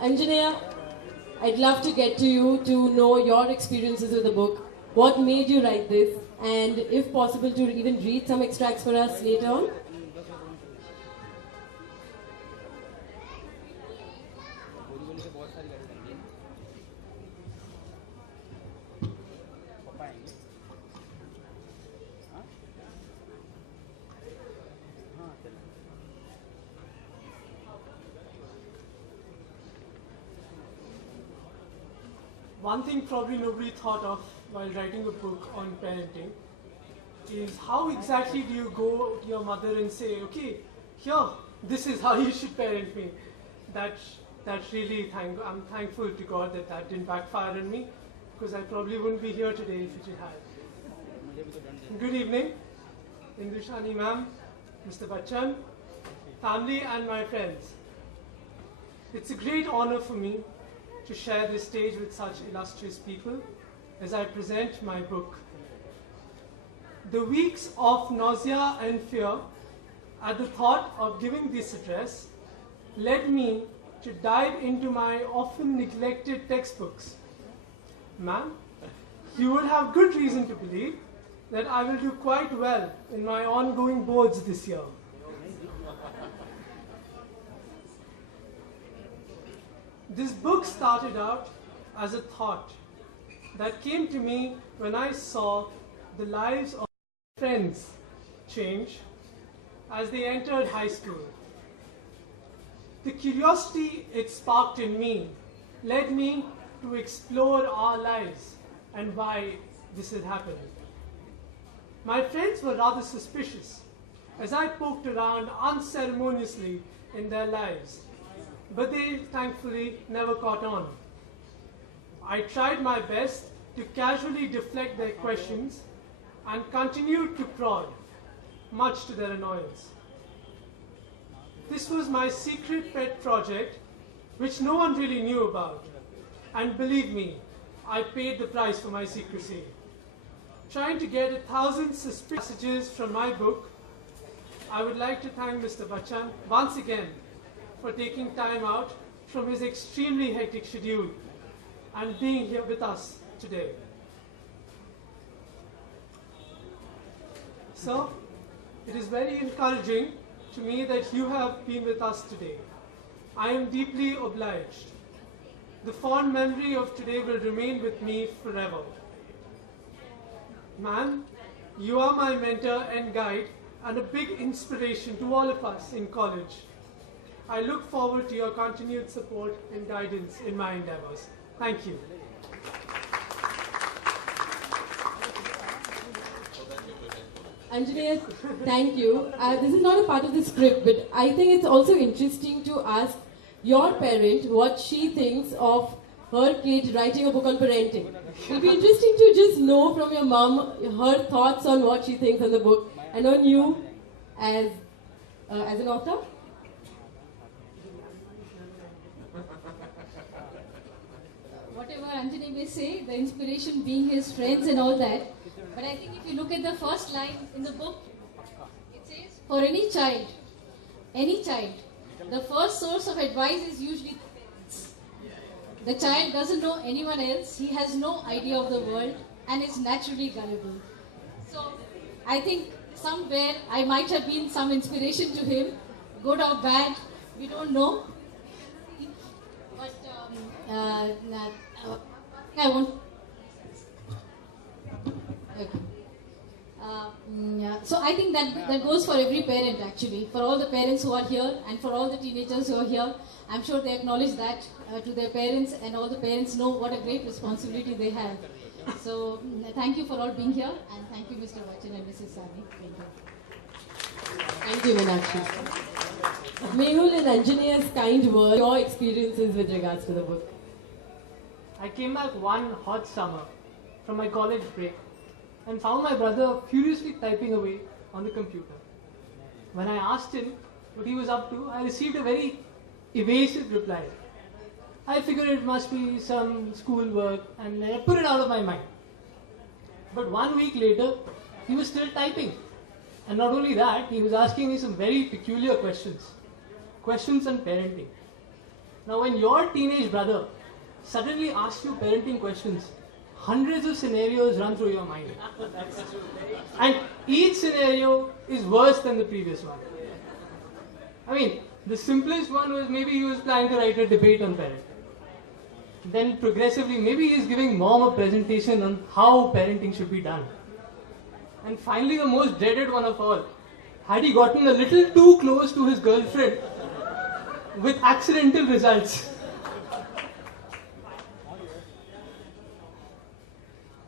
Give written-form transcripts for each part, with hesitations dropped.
Anjaneya, I'd love to get to you to know your experiences with the book. What made you write this? And if possible, to even read some extracts for us later on. One thing probably nobody thought of while writing a book on parenting is how exactly do you go to your mother and say, okay, here, this is how you should parent me. That's really, I'm thankful to God that didn't backfire on me, because I probably wouldn't be here today if it had. Good evening, Indushani ma'am, Mr. Bachchan, family and my friends. It's a great honor for me to share this stage with such illustrious people as I present my book. The weeks of nausea and fear at the thought of giving this address led me to dive into my often neglected textbooks. Ma'am, you would have good reason to believe that I will do quite well in my ongoing boards this year. This book started out as a thought that came to me when I saw the lives of friends change as they entered high school. The curiosity it sparked in me led me to explore our lives and why this had happened. My friends were rather suspicious as I poked around unceremoniously in their lives, but they thankfully never caught on. I tried my best to casually deflect their questions and continued to prod, much to their annoyance. This was my secret pet project, which no one really knew about. And believe me, I paid the price for my secrecy. Trying to get 1,000 suspicious messages from my book, I would like to thank Mr. Bachchan once again for taking time out from his extremely hectic schedule and being here with us today. Sir, it is very encouraging to me that you have been with us today. I am deeply obliged. The fond memory of today will remain with me forever. Ma'am, you are my mentor and guide and a big inspiration to all of us in college. I look forward to your continued support and guidance in my endeavors. Thank you. Anjaneya, thank you. This is not a part of the script, but I think it's also interesting to ask your parent what she thinks of her kid writing a book on parenting. It'll be interesting to just know from your mom her thoughts on what she thinks on the book and on you as an author. Whatever Anjaneya may say, the inspiration being his friends and all that. But I think if you look at the first line in the book, it says, for any child, the first source of advice is usually the parents. The child doesn't know anyone else, he has no idea of the world and is naturally gullible. So I think somewhere I might have been some inspiration to him, good or bad, we don't know. But I won't. Okay. So I think that goes for every parent actually, for all the parents who are here and for all the teenagers who are here. I'm sure they acknowledge that to their parents, and all the parents know what a great responsibility they have. So thank you for all being here, and thank you Mr. Bachchan and Mrs. Sani. Thank you, Meenakshi. Mehul and Anjaneya's kind words, your experiences with regards to the book. I came back one hot summer from my college break and found my brother furiously typing away on the computer. When I asked him what he was up to, I received a very evasive reply. I figured it must be some school work and I put it out of my mind. But 1 week later, he was still typing. And not only that, he was asking me some very peculiar questions. Questions on parenting. Now, when your teenage brother suddenly asks you parenting questions, hundreds of scenarios run through your mind. And each scenario is worse than the previous one. I mean, the simplest one was maybe he was planning to write a debate on parenting. Then progressively, maybe he's giving mom a presentation on how parenting should be done. And finally, the most dreaded one of all, had he gotten a little too close to his girlfriend with accidental results.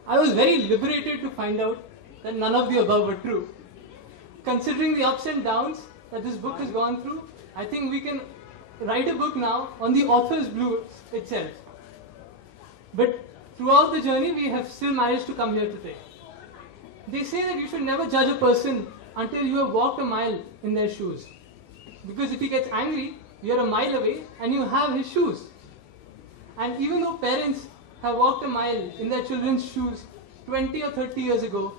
I was very liberated to find out that none of the above were true. Considering the ups and downs that this book has gone through, I think we can write a book now on the author's blues itself. But throughout the journey, we have still managed to come here today. They say that you should never judge a person until you have walked a mile in their shoes. Because if he gets angry, you're a mile away and you have his shoes. And even though parents have walked a mile in their children's shoes 20 or 30 years ago,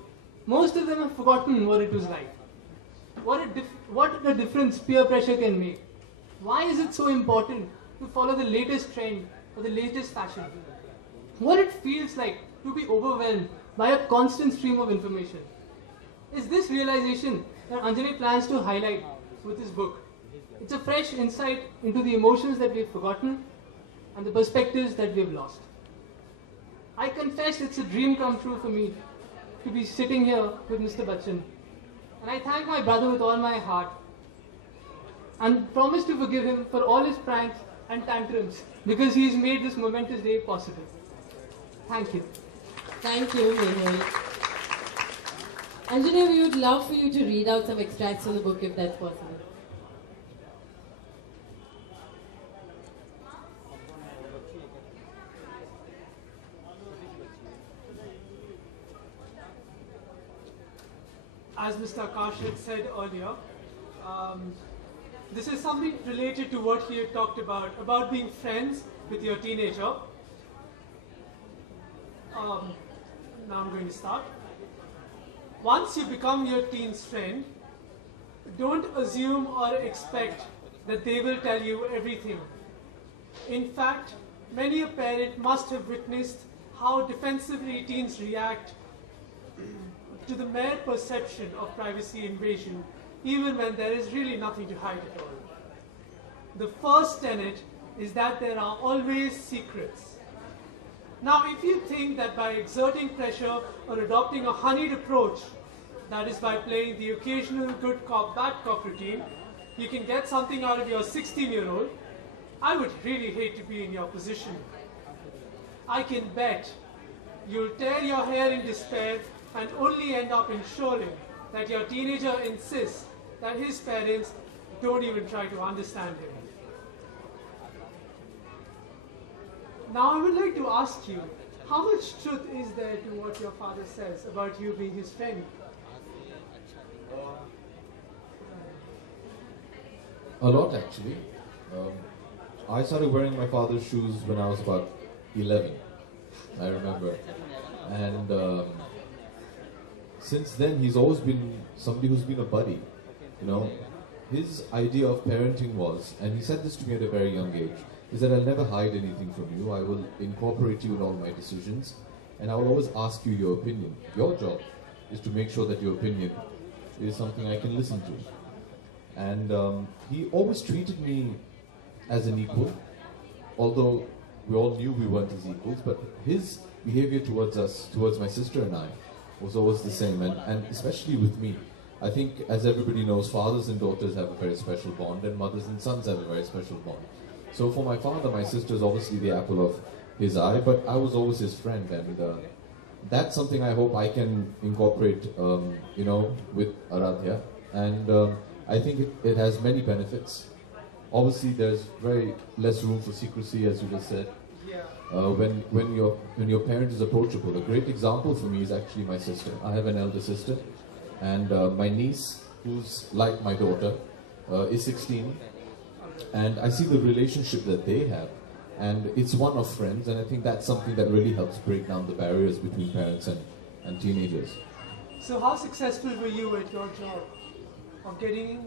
most of them have forgotten what it was like. What a difference peer pressure can make. Why is it so important to follow the latest trend or the latest fashion? What it feels like to be overwhelmed by a constant stream of information. Is this realization that Anjali plans to highlight with his book. It's a fresh insight into the emotions that we've forgotten and the perspectives that we've lost. I confess it's a dream come true for me to be sitting here with Mr. Bachchan. And I thank my brother with all my heart and promise to forgive him for all his pranks and tantrums because he's made this momentous day possible. Thank you. Thank you, Mehul. Anjali, we would love for you to read out some extracts from the book if that's possible. As Mr. Akash had said earlier, this is something related to what he had talked about being friends with your teenager. Now I'm going to start. Once you become your teen's friend, don't assume or expect that they will tell you everything. In fact, many a parent must have witnessed how defensively teens react to the mere perception of privacy invasion, even when there is really nothing to hide at all. The first tenet is that there are always secrets. Now, if you think that by exerting pressure or adopting a honeyed approach, that is by playing the occasional good cop, bad cop routine, you can get something out of your 16-year-old, I would really hate to be in your position. I can bet you'll tear your hair in despair and only end up ensuring that your teenager insists that his parents don't even try to understand him. Now I would like to ask you, how much truth is there to what your father says about you being his friend? A lot, actually. I started wearing my father's shoes when I was about 11, I remember. And since then, he's always been somebody who's been a buddy. You know, his idea of parenting was, and he said this to me at a very young age, is that I'll never hide anything from you. I will incorporate you in all my decisions, and I will always ask you your opinion. Your job is to make sure that your opinion is something I can listen to. And he always treated me as an equal, although we all knew we weren't as equals, but his behavior towards us, towards my sister and I, was always the same, and especially with me. I think, as everybody knows, fathers and daughters have a very special bond, and mothers and sons have a very special bond. So for my father, my sister is obviously the apple of his eye, but I was always his friend, and that's something I hope I can incorporate, you know, with Aradhya. And I think it has many benefits. Obviously, there's very less room for secrecy, as you just said. When your parent is approachable. A great example for me is actually my sister. I have an elder sister, and my niece, who's like my daughter, is 16, and I see the relationship that they have, and it's one of friends, and I think that's something that really helps break down the barriers between parents and teenagers. So how successful were you at your job of telling